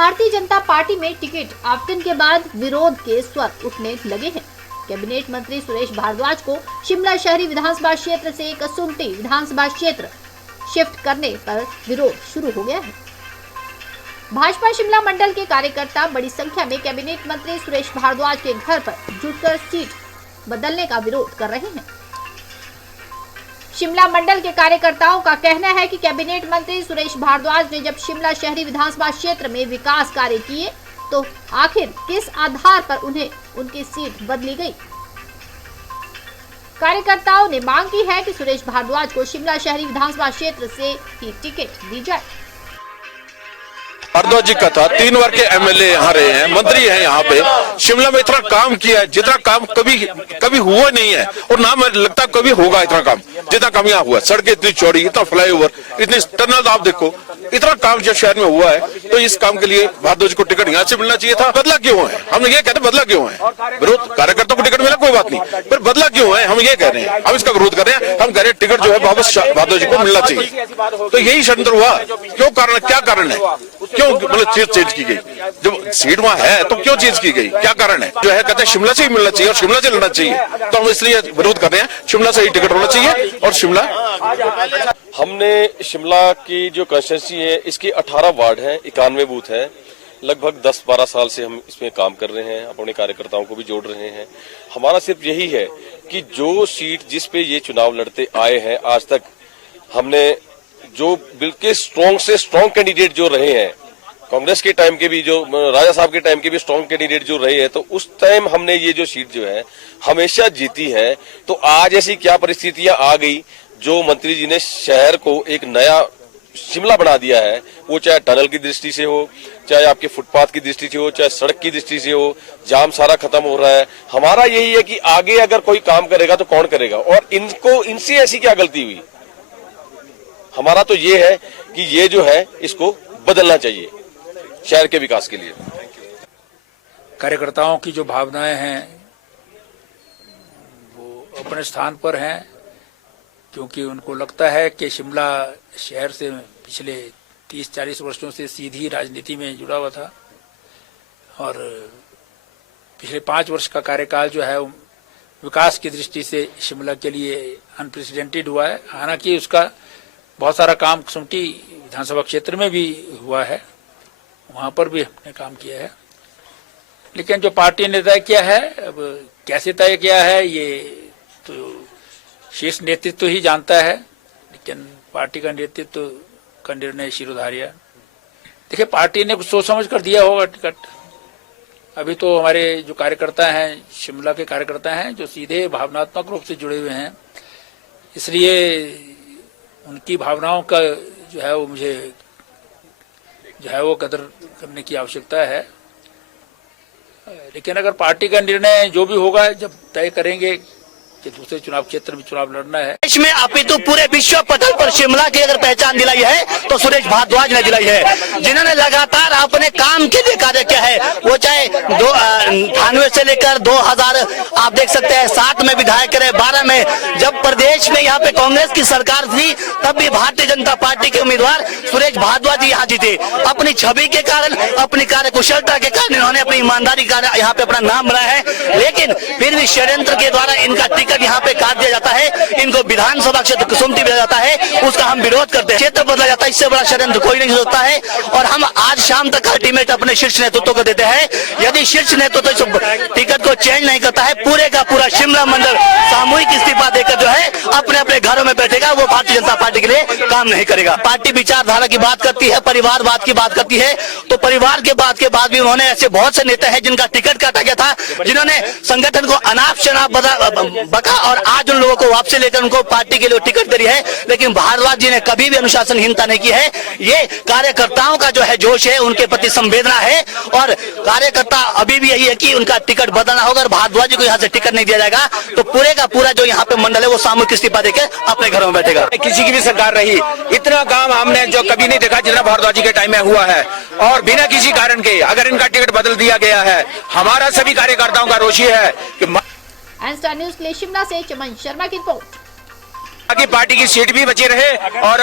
Bharatiya Janata party में ticket आवंटन के बाद विरोध के स्वर उठने लगे हैं। कैबिनेट मंत्री सुरेश भारद्वाज को शिमला शहरी विधानसभा क्षेत्र से कसुम्पटी विधानसभा क्षेत्र शिफ्ट करने पर विरोध शुरू हो गया है। भाजपा शिमला मंडल के कार्यकर्ता बड़ी संख्या में कैबिनेट मंत्री सुरेश भारद्वाज के घर पर जुटकर सीट बदलने का विरोध कर रहे हैं। शिमला मंडल के कार्यकर्ताओं का कहना है कि कैबिनेट मंत्री सुरेश भारद्वाज ने जब शिमला शहरी विधानसभा क्षेत्र में विकास कार्य किए तो आखिर किस आधार पर उन्हें उनकी सीट बदली गई। कार्यकर्ताओं ने मांग की है कि सुरेश भारद्वाज को शिमला शहरी विधानसभा क्षेत्र से ही टिकट दी जाए। भारद्वाज जी का था, 3 बार के एमएलए यहाँ रहे हैं, मंत्री हैं यहाँ पे। शिमला में इतना काम किया है जितना काम कभी हुआ नहीं है, और ना मुझे लगता कभी होगा इतना काम जितना काम यहाँ हुआ। सड़कें इतनी चौड़ी, इतना फ्लाईओवर, इतनी टनल, आप देखो इतना काम जो शहर में हुआ है। तो इस काम के लिए भारद्वाज को टिकट यहाँ से मिलना चाहिए था। बदला क्यों है, हम ये कहते हैं बदला क्यों है। विरोध कार्यकर्ताओं को टिकट मिला कोई बात नहीं, पर बदला क्यों है हम ये कह रहे हैं। हम इसका विरोध कर रहे हैं। हम कह रहे हैं टिकट जो है वापस भारद्वाज को मिलना चाहिए। तो यही षड्यंत्र हुआ। क्यों कारण, क्या कारण है, क्यों मतलब चीज चेंज की गई। जब सीट वहाँ है तो क्यों चेंज की गई, क्या कारण है। जो है कहते हैं शिमला से ही मिलना चाहिए और शिमला से लड़ना चाहिए। तो हम इसलिए विरोध कर रहे हैं, शिमला से ही टिकट होना चाहिए। और शिमला हमने शिमला की जो कॉन्स्टिट्यूंसी है इसके 18 वार्ड हैं, 91 बूथ हैं। लगभग 10-12 साल से हम इसमें काम कर रहे हैं, अपने कार्यकर्ताओं को भी जोड़ रहे हैं। हमारा सिर्फ यही है कि जो सीट जिस पे ये चुनाव लड़ते आए हैं आज तक, हमने जो बिल्कुल स्ट्रॉन्ग से स्ट्रॉन्ग कैंडिडेट जो रहे हैं, कांग्रेस के टाइम के भी, जो राजा साहब के टाइम के भी स्ट्रॉन्ग कैंडिडेट जो रहे हैं, तो उस टाइम हमने ये जो सीट जो है हमेशा जीती है। तो आज ऐसी क्या परिस्थितियां आ गई जो मंत्री जी ने शहर को एक नया शिमला बना दिया है, वो चाहे टनल की दृष्टि से हो, चाहे आपके फुटपाथ की दृष्टि से हो, चाहे सड़क की दृष्टि से हो, जाम सारा खत्म हो रहा है। हमारा यही है कि आगे अगर कोई काम करेगा तो कौन करेगा, और इनसे ऐसी क्या गलती हुई। हमारा तो ये है कि ये जो है इसको बदलना चाहिए शहर के विकास के लिए। कार्यकर्ताओं की जो भावनाएं हैं वो अपने स्थान पर हैं, क्योंकि उनको लगता है कि शिमला शहर से पिछले 30-40 वर्षों से सीधी राजनीति में जुड़ा हुआ था, और पिछले 5 वर्ष का कार्यकाल जो है विकास की दृष्टि से शिमला के लिए अनप्रेसिडेंटेड हुआ है। हालांकि उसका बहुत सारा काम कसुम्पटी विधानसभा क्षेत्र में भी हुआ है, वहां पर भी हमने काम किया है। लेकिन जो पार्टी ने तय किया है, अब कैसे तय किया है ये तो शीर्ष नेतृत्व ही जानता है, लेकिन पार्टी का नेतृत्व का निर्णय शिरोधार्य। देखिए, पार्टी ने कुछ सोच समझ कर दिया होगा टिकट। अभी तो हमारे जो कार्यकर्ता हैं, शिमला के कार्यकर्ता हैं, जो सीधे भावनात्मक रूप से जुड़े हुए हैं, इसलिए उनकी भावनाओं का जो है वो मुझे जो है वो कदर करने की आवश्यकता है। लेकिन अगर पार्टी का निर्णय जो भी होगा, जब तय करेंगे कि दूसरे चुनाव क्षेत्र में चुनाव लड़ना है। देश में अपितु पूरे विश्व पटल पर शिमला की अगर पहचान दिलाई है तो सुरेश भारद्वाज ने दिलाई है, जिन्होंने लगातार अपने काम के लिए कार्य किया है। वो चाहे 98 से लेकर 2000 आप देख सकते हैं 7 में विधायक रहे, 12 में जब प्रदेश में यहाँ पे कांग्रेस की सरकार थी तब भी भारतीय जनता पार्टी के उम्मीदवार सुरेश भारद्वाज यहाँ जीते। अपनी छवि के कारण, अपनी कार्य कुशलता के कारण इन्होंने अपनी ईमानदारी का यहाँ पे अपना नाम बनाया है। लेकिन फिर भी षड्यंत्र के द्वारा इनका टिकट यहाँ पे काट दिया जाता है, इनको विधानसभा क्षेत्र कसुम्पटी दिया जाता है, उसका हम विरोध करते हैं। क्षेत्र बदला जाता है, इससे बड़ा षड्यंत्र कोई नहीं सोचता है। और हम आज शाम तक अल्टीमेट अपने शीर्ष नेतृत्व को देते हैं, यदि शीर्ष नेतृत्व टिकट को चेंज नहीं करता है, पूरे का पूरा शिमला मंडल सामूहिक इस्तीफा देकर जो है अपने अपने घरों में बैठेगा। वो भारतीय जनता पार्टी के लिए काम नहीं करेगा। पार्टी विचारधारा की बात करती है, परिवारवाद की बात करती है, तो परिवार के बाद भी उन्होंने ऐसे बहुत से नेता है जिनका टिकट काटा गया था, जिन्होंने संगठन को अनाप शनाप बका, और आज उन लोगों को वापसी लेकर उनको पार्टी के लिए टिकट दे रही है। लेकिन भारद्वाज जी ने कभी भी अनुशासनहीनता नहीं की है। ये कार्यकर्ताओं का जो है जोश है, उनके प्रति संवेदना है, और कार्यकर्ता अभी भी यही है कि उनका टिकट बदलना होगा। और भारद्वाज जी को यहाँ से टिकट नहीं दिया जाएगा तो पूरे का पूरा जो यहाँ पे मंडल है वो सामूहिक इस्तीफा देकर अपने घरों में बैठेगा। किसी की भी सरकार रही, इतना काम हमने जो कभी नहीं देखा जितना भारद्वाज जी के टाइम में हुआ है, और बिना किसी कारण के अगर इनका टिकट बदल दिया गया है, हमारा सभी कार्यकर्ताओं का रोष है कि स्टार न्यूज़ के लिए शिमला से चमन शर्मा की रिपोर्ट। पार्टी की सीट भी बची रहे और